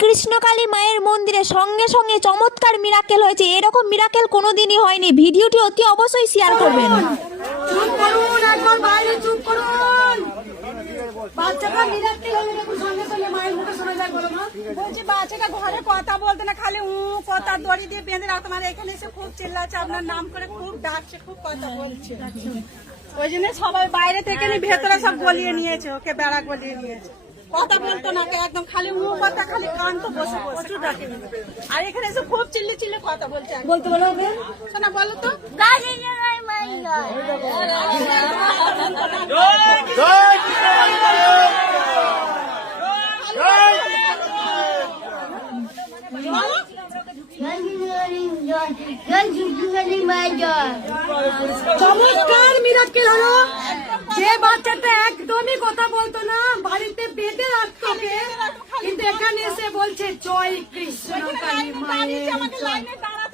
কৃষ্ণকালী মায়ের মন্দিরে সঙ্গে সঙ্গে চমৎকার মিরাকেল হয়েছে। এরকম মিরাকেল কোনোদিনই হয়নি। ভিডিওটি অতি অবশ্যই শেয়ার করবেন। চুপ করুন, একবার বাইরে চুপ করুন। বাচ্চাটা মিরাক্কেল হয়ে দেখুন, সঙ্গে সঙ্গে মায়ের মুখে শোনা যায়। বলো মা। বলছি বাচ্চাটা ঘরে কথা বলতে না, খালি কথা দড়ি দিয়ে বেঁধে রাখতে, মানে এখানে এসে খুব চিল্লাচ্ছে, আপনার নাম করে খুব ডাকছে, খুব কথা বলছে। ওই জন্য সবাই বাইরে থেকে ভেতরে সব গলিয়ে নিয়েছে, ওকে বেড়া গলিয়ে নিয়েছে। কথা বলতো না, একদম খালি কথা, খালি কান তো বসে বসে ডাকে। আর এখানে এসে খুব চিল্লি চিল্লি কথা বলছে। বলতে বলো ওকে। শোনা বলো তো। চমৎকার মিরাক্কেল হলো। যে বাচ্চাটা একদমই কথা বলতো না, বাড়িতে বেঁধে রাখতো ওকে, কিন্তু এখানে এসে বলছে জয় কৃষ্ণ কালী মায়ের জয়।